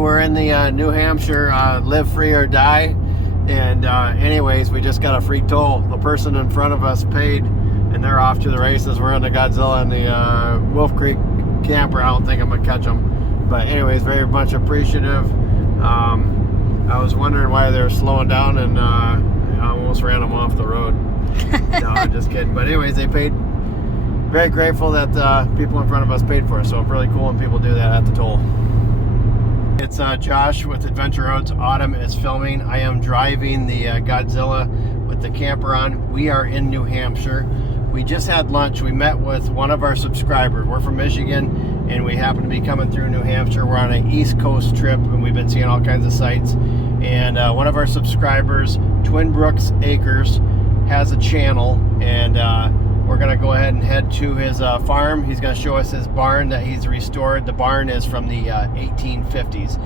we're in the New Hampshire Live Free or Die. And anyways, we just got a free toll. The person in front of us paid, and they're off to the races. We're in the Godzilla and the Wolf Creek camper. I don't think I'm going to catch them. But anyways, very much appreciative. I was wondering why they were slowing down, and I almost ran them off the road. No, I'm just kidding. But anyways, they paid. Very grateful that people in front of us paid for it. So it's really cool when people do that at the toll. It's Josh with Adventure Rhoades. Autumn is filming. I am driving the Godzilla with the camper on. We are in New Hampshire. We just had lunch. We met with one of our subscribers. We're from Michigan, and we happen to be coming through New Hampshire. We're on an East Coast trip, and we've been seeing all kinds of sights. And one of our subscribers, Twin Brooks Acres, has a channel, and we're going to go ahead and head to his farm. He's going to show us his barn that he's restored. The barn is from the 1850s.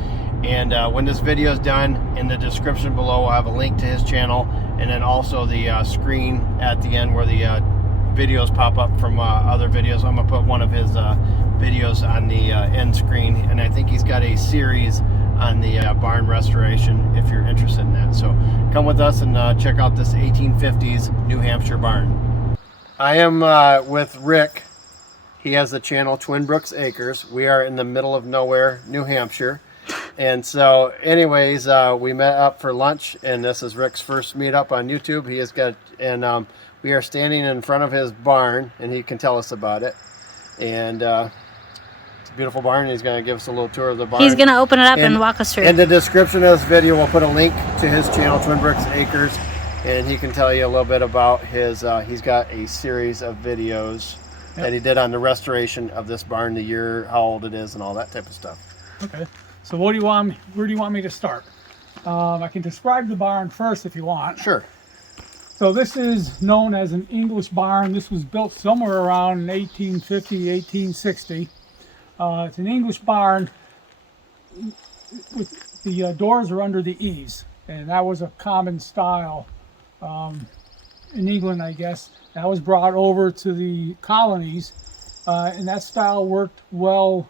And when this video is done, in the description below, I'll have a link to his channel, and then also the screen at the end where the videos pop up from other videos. I'm going to put one of his videos on the end screen, and I think he's got a series on the barn restoration if you're interested in that. So come with us and check out this 1850s New Hampshire barn. I am with Rick. He has the channel Twin Brooks Acres. We are in the middle of nowhere, New Hampshire. And so anyways, we met up for lunch, and this is Rick's first meetup on YouTube. He has got, and we are standing in front of his barn, and he can tell us about it. And it's a beautiful barn. He's going to give us a little tour of the barn. He's going to open it up and walk us through. In the description of this video, we'll put a link to his channel, Twin Brooks Acres. And he can tell you a little bit about his, he's got a series of videos that he did on the restoration of this barn, the year, how old it is, and all that type of stuff. Okay, so what do you want? Where do you want me to start? I can describe the barn first if you want. Sure. So this is known as an English barn. This was built somewhere around 1850, 1860. It's an English barn. With the doors are under the eaves, and that was a common style in England, I guess. That was brought over to the colonies, and that style worked well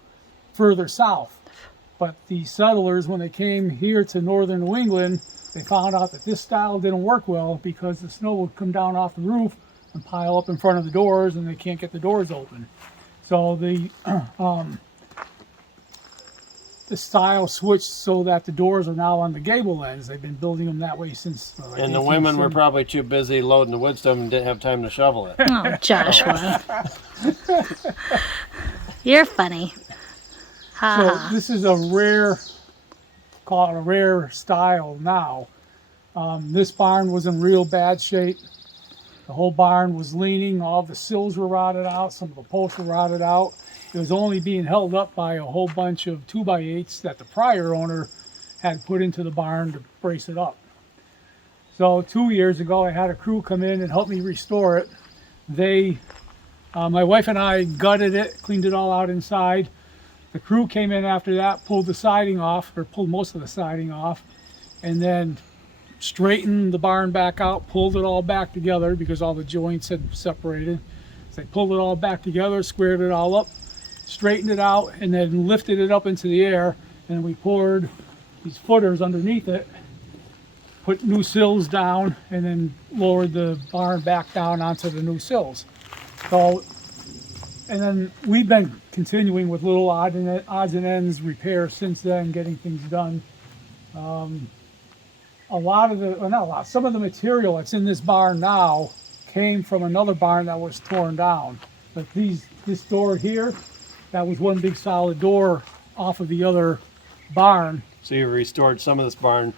further south. But the settlers, when they came here to northern New England, they found out that this style didn't work well because the snow would come down off the roof and pile up in front of the doors, and they can't get the doors open. So the style switched so that the doors are now on the gable ends. They've been building them that way since. And the women were probably too busy loading the wood stove and didn't have time to shovel it. Oh, Joshua. You're funny. So this is a rare, call it a rare style now. This barn was in real bad shape. The whole barn was leaning. All the sills were rotted out. Some of the posts were rotted out. It was only being held up by a whole bunch of 2x8s that the prior owner had put into the barn to brace it up. So 2 years ago, I had a crew come in and help me restore it. My wife and I gutted it, cleaned it all out inside. The crew came in after that, pulled the siding off, or pulled most of the siding off, and then straightened the barn back out, pulled it all back together because all the joints had separated. So they pulled it all back together, squared it all up, straightened it out, and then lifted it up into the air, and we poured these footers underneath it, put new sills down, and then lowered the barn back down onto the new sills. So, and then we've been continuing with little odds and ends repairs since then, getting things done. Some of the material that's in this barn now came from another barn that was torn down. But this door here, that was one big solid door off of the other barn. So you restored some of this barn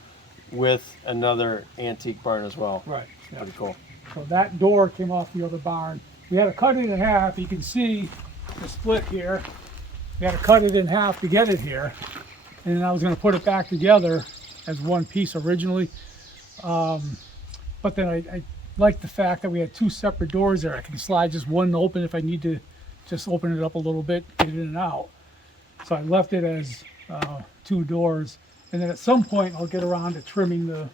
with another antique barn as well. Right. Yeah. Pretty cool. So that door came off the other barn. We had to cut it in half. You can see the split here. We had to cut it in half to get it here. And then I was going to put it back together as one piece originally. But then I liked the fact that we had two separate doors there. I can slide just one open if I need to just open it up a little bit, get it in and out. So I left it as two doors. And then at some point I'll get around to trimming the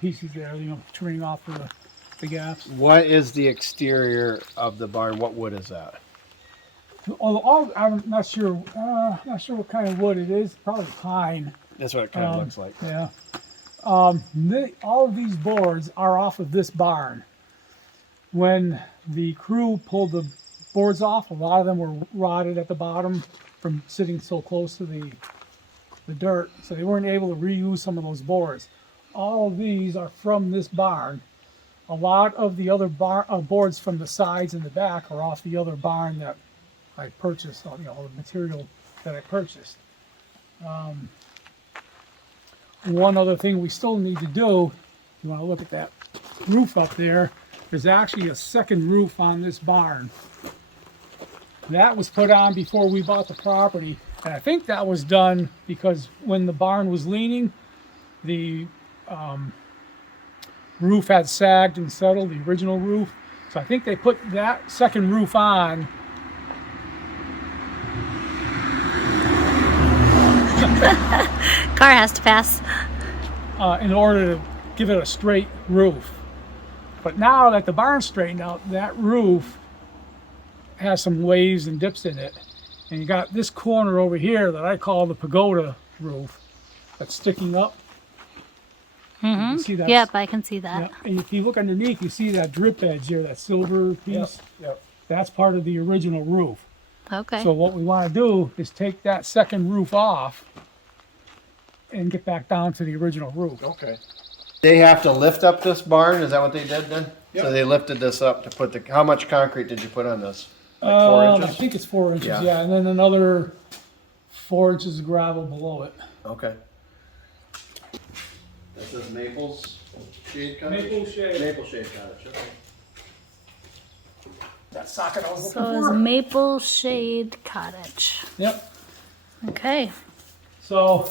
pieces there, trimming off the gaps. What is the exterior of the barn? What wood is that? I'm not sure what kind of wood it is. Probably pine. That's what it kind of looks like. Yeah. All of these boards are off of this barn. When the crew pulled the boards off, a lot of them were rotted at the bottom from sitting so close to the dirt, so they weren't able to reuse some of those boards. All of these are from this barn. A lot of the other boards from the sides and the back are off the other barn that I purchased, the material that I purchased. One other thing we still need to do, you want to look at that roof up there, there's actually a second roof on this barn. That was put on before we bought the property, and I think that was done because when the barn was leaning, the roof had sagged and settled, the original roof. So I think they put that second roof on. Car has to pass. In order to give it a straight roof. But now that the barn's straightened out, that roof has some waves and dips in it. And you got this corner over here that I call the pagoda roof that's sticking up. Mm-hmm. See that? Yep, I can see that. Yeah. And if you look underneath, you see that drip edge here, that silver piece. Yep. That's part of the original roof. Okay. So what we want to do is take that second roof off and get back down to the original roof. Okay. They have to lift up this barn? Is that what they did then? Yep. So they lifted this up to put how much concrete did you put on this? Like 4 I inches? think it's 4 inches, Yeah. yeah, and then another 4 inches of gravel below it. Okay. This is Maple's Shade Cottage? Maple Shade. Maple Shade Cottage, okay. That socket I was looking So it's for. Maple Shade Cottage. Yep. Okay. So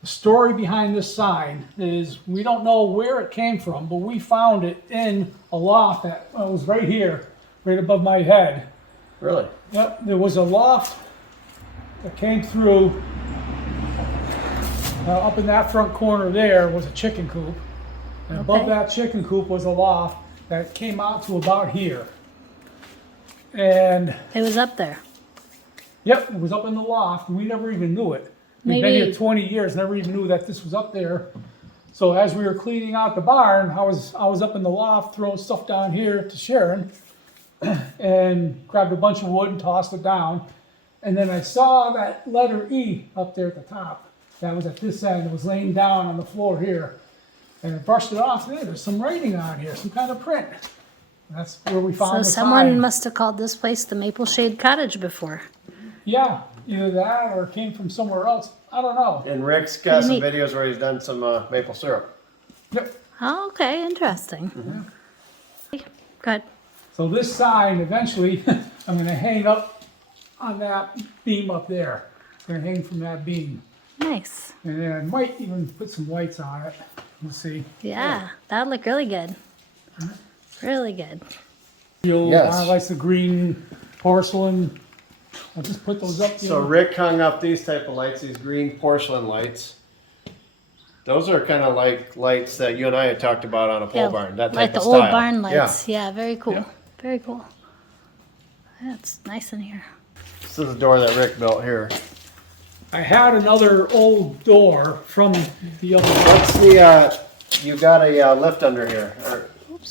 the story behind this sign is we don't know where it came from, but we found it in a loft that was right here, right above my head. Really? Yep, there was a loft that came through. Up in that front corner there was a chicken coop. And above Okay. that chicken coop was a loft that came out to about here. And It was up there. yep, it was up in the loft, and we never even knew it. We've been Maybe- here 20 years, never even knew that this was up there. So as we were cleaning out the barn, I was up in the loft throwing stuff down here to Sharon, and grabbed a bunch of wood and tossed it down. And then I saw that letter E up there at the top. That was at this end. It was laying down on the floor here. And I brushed it off. Hey, there's some writing on here, some kind of print. And that's where we found So the someone sign. must have called this place the Maple Shade Cottage before. Yeah, either that or it came from somewhere else. I don't know. And Rick's got some Neat. videos where he's done some maple syrup. Yep. Oh, okay, interesting. Good. So this sign, eventually, I'm going to hang up on that beam up there. I'm going to hang from that beam. Nice. And then I might even put some lights on it. We'll see. Yeah, that would look really good. Really good. You'll Yes. highlight the green porcelain. I'll just put those up. So Rick hung up these type of lights, these green porcelain lights. Those are kind of like lights that you and I had talked about on a pole barn. That type like the of old style. barn Yeah. lights. Yeah, very cool. Yeah. Very cool. That's nice in here. This is the door that Rick built here. I had another old door from the other. What's the, you got a lift under here, or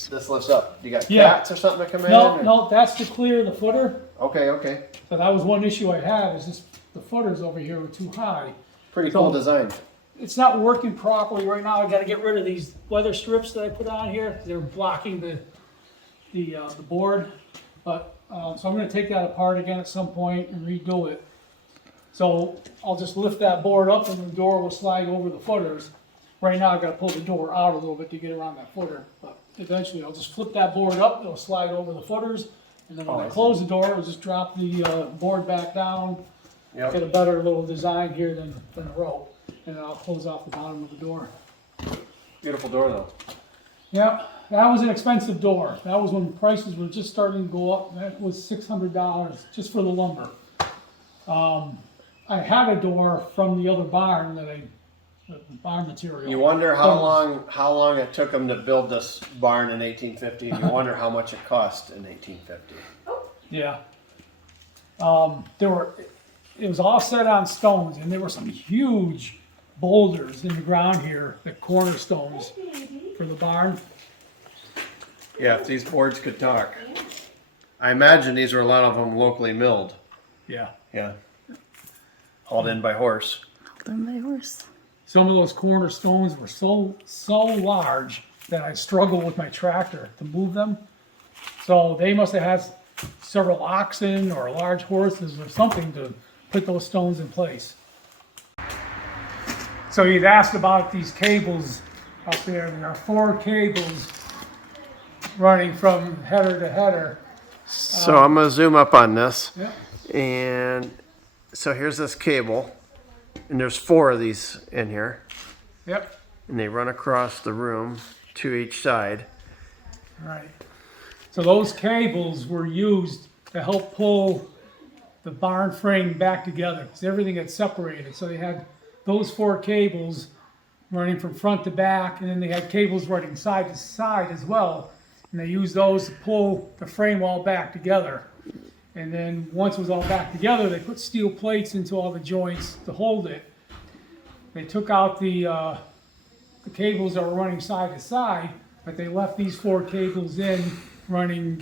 this lifts up. You got Yeah. cats or something that come in? No, or- no, that's to clear the footer. Okay, okay. So that was one issue I had, is just the footers over here were too high. Pretty So- cool design. It's not working properly right now. I got to get rid of these weather strips that I put on here. They're blocking the board. But so I'm going to take that apart again at some point and redo it. So I'll just lift that board up and the door will slide over the footers. Right now I've got to pull the door out a little bit to get around that footer. But eventually I'll just flip that board up. It'll slide over the footers. And then when I close the door, I'll just drop the board back down. Get Yep. a better little design here than a rope. And then I'll close off the bottom of the door. Beautiful door though. Yeah, that was an expensive door. That was when prices were just starting to go up. That was $600 just for the lumber. I had a door from the other barn the barn material. You wonder how long it took them to build this barn in 1850, and you wonder how much it cost in 1850. Yeah. It was all set on stones, and there were some huge boulders in the ground here, the cornerstones for the barn. Yeah, if these boards could talk. I imagine these were a lot of them locally milled. Yeah. Yeah. Hauled in by horse. Done by horse. Some of those cornerstones were so large that I struggled with my tractor to move them. So they must have had several oxen or large horses or something to put those stones in place. So you'd asked about these cables up there. There are 4 cables running from header to header. So I'm going to zoom up on this. Yeah. And so here's this cable. And there's 4 of these in here. Yep. And they run across the room to each side. Right. So those cables were used to help pull the barn frame back together because everything had separated. So they had those 4 cables running from front to back, and then they had cables running side to side as well. And they used those to pull the frame all back together. And then once it was all back together, they put steel plates into all the joints to hold it. They took out the cables that were running side to side, but they left these 4 cables in running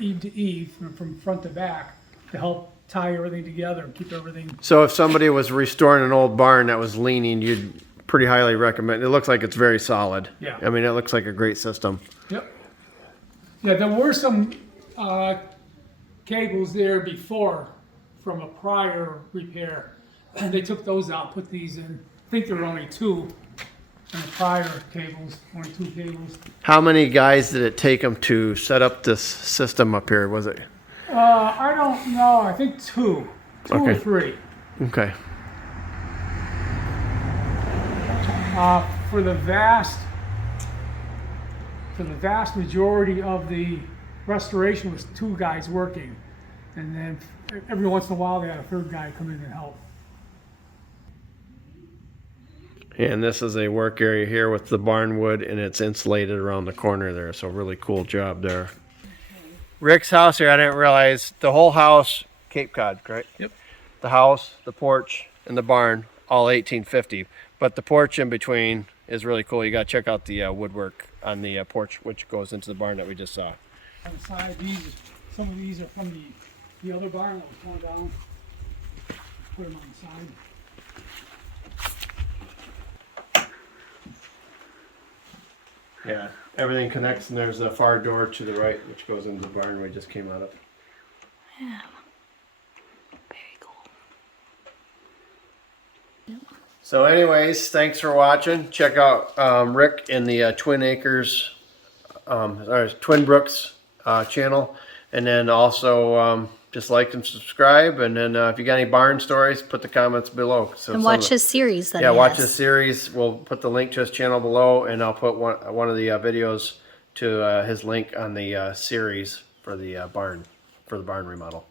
eve to eve from front to back to help tie everything together and keep everything. So if somebody was restoring an old barn that was leaning, you'd pretty highly recommend. It looks like it's very solid. Yeah. I mean, it looks like a great system. Yep. Yeah, there were some cables there before from a prior repair. And they took those out, put these in. I think there were only 2 in the prior cables, only 2 cables. How many guys did it take them to set up this system up here? Was it? I don't know. I think 2 or Okay. 3. Okay. For the vast majority of the restoration was 2 guys working, and then every once in a while they had a 3rd guy come in and help. And this is a work area here with the barn wood, and it's insulated around the corner there. So really cool job there. Rick's house here, I didn't realize the whole house, Cape Cod, correct? Yep. The house, the porch, and the barn, all 1850. But the porch in between is really cool. You got to check out the woodwork on the porch, which goes into the barn that we just saw. On the side, some of these are from the other barn that was torn down. Put them on the side. Yeah, everything connects, and there's a far door to the right, which goes into the barn we just came out of. Yeah. Very cool. Yep. So anyways, thanks for watching. Check out Rick in the Twin Acres, Twin Brooks channel. And then also just like and subscribe. And then if you got any barn stories, put the comments below. So And watch his series that yeah, he watch has. his series. We'll put the link to his channel below, and I'll put one of the videos to his link on the series for the barn remodel.